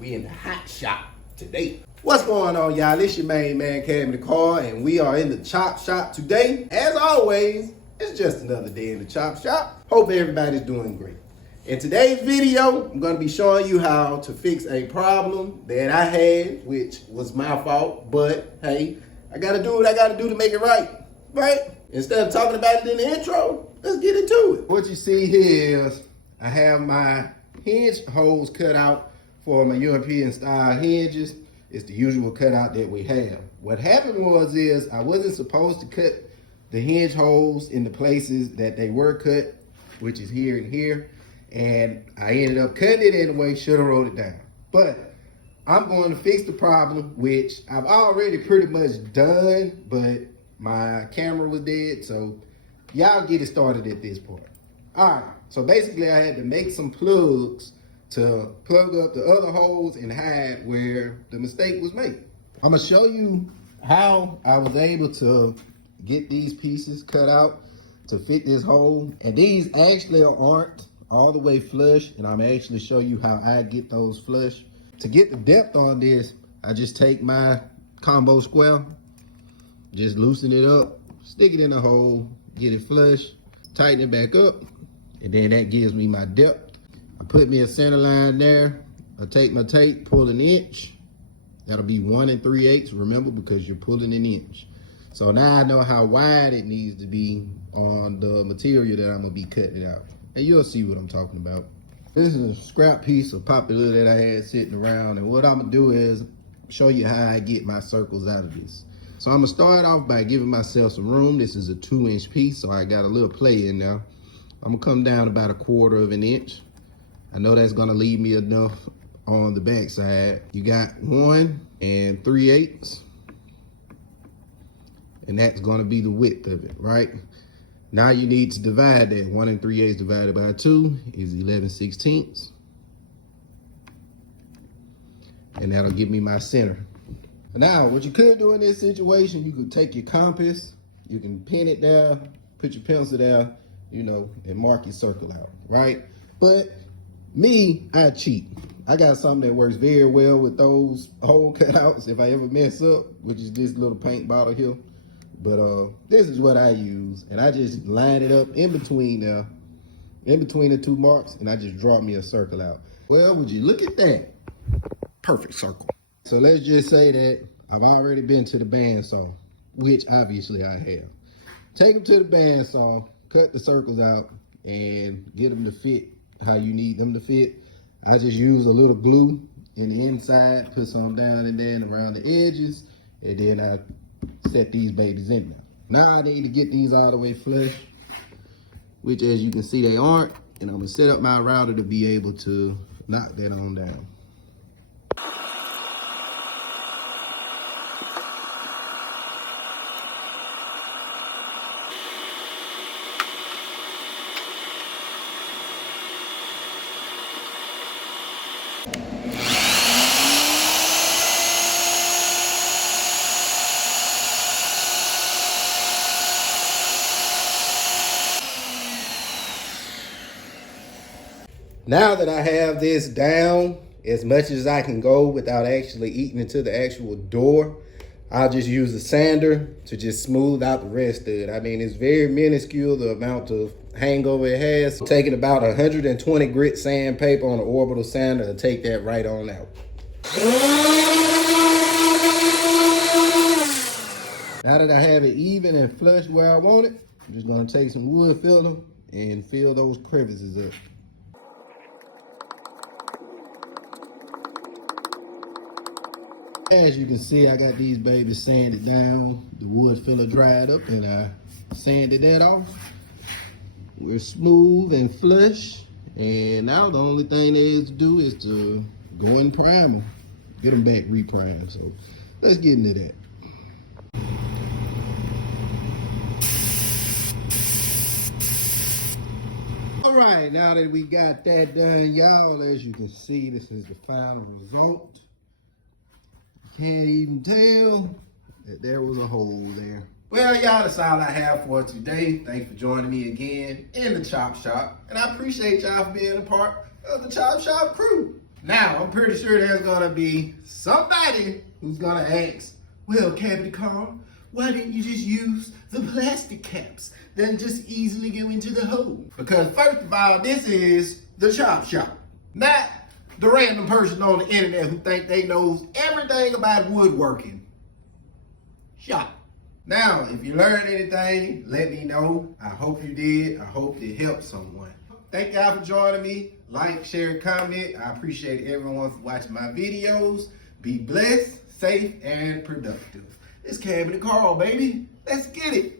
We in the hot shop today. What's going on, y'all? It's your main man, Cam in the car, and we are in the chop shop today. As always, it's just another day in the chop shop. Hope everybody's doing great. In today's video, I'm going to be showing you how to fix a problem that I had, which was my fault, but hey, I got to do what I got to do to make it right, right? Instead of talking about it in the intro, let's get into it. What you see here is I have my hinge holes cut out for my European style hinges. It's the usual cutout that we have. What happened is I wasn't supposed to cut the hinge holes in the places that they were cut, which is here and here. And I ended up cutting it anyway, should have wrote it down. But I'm going to fix the problem, which I've already pretty much done, but my camera was dead, so y'all get it started at this point. All right, so basically I had to make some plugs to plug up the other holes and hide where the mistake was made. I'm gonna show you how I was able to get these pieces cut out to fit this hole. And these actually aren't all the way flush, and I'm actually show you how I get those flush. To get the depth on this, I just take my combo square, just loosen it up, stick it in the hole, get it flush, tighten it back up, and then that gives me my depth. I put me a center line there. I take my tape, pull an inch. That'll be 1 3/8, remember, because you're pulling an inch. So now I know how wide it needs to be on the material that I'm gonna be cutting out. And you'll see what I'm talking about. This is a scrap piece of popular that I had sitting around. And what I'm gonna do is show you how I get my circles out of this. So I'm gonna start off by giving myself some room. This is a 2-inch piece, so I got a little play in there. I'm gonna come down about 1/4 of an inch. I know that's gonna leave me enough on the back side. You got 1 3/8, and that's gonna be the width of it, right? Now you need to divide that. 1 3/8 divided by 2 is 11/16. And that'll give me my center. Now, what you could do in this situation, you could take your compass, you can pin it down, put your pencil there, you know, and mark your circle out, right? But me, I cheat. I got something that works very well with those hole cutouts if I ever mess up, which is this little paint bottle here. But this is what I use, and I just line it up in between the two marks, and I just draw me a circle out. Well, would you look at that? Perfect circle. So let's just say that I've already been to the bandsaw, which obviously I have. Take them to the bandsaw, cut the circles out, and get them to fit how you need them to fit. I just use a little glue in the inside, put some down in there and around the edges, and then I set these babies in there. Now I need to get these all the way flush, which as you can see they aren't, and I'm gonna set up my router to be able to knock that on down. Now that I have this down as much as I can go without actually eating into the actual door, I'll just use a sander to just smooth out the rest of it. I mean, it's very minuscule, the amount of hangover it has. I'm taking about 120 grit sandpaper on an orbital sander to take that right on out. Now that I have it even and flush where I want it, I'm just gonna take some wood filler and fill those crevices up. As you can see, I got these babies sanded down. The wood filler dried up and I sanded that off. We're smooth and flush. And now the only thing there is to do is to go and prime them. Get them back reprimed. So let's get into that. All right, now that we got that done, y'all, as you can see, this is the final result. Can't even tell that there was a hole there. Well, y'all, that's all I have for today. Thanks for joining me again in the Chop Shop. And I appreciate y'all for being a part of the Chop Shop crew. Now, I'm pretty sure there's gonna be somebody who's gonna ask, well, Cavity Carl, why didn't you just use the plastic caps that just easily go into the hole? Because first of all, this is the chop shop, not the random person on the internet who think they knows everything about woodworking shop. Now, if you learned anything, let me know. I hope you did. I hope it helped someone. Thank y'all for joining me. Like, share, comment. I appreciate everyone for watching my videos. Be blessed, safe, and productive. It's Cavity Carl, baby. Let's get it.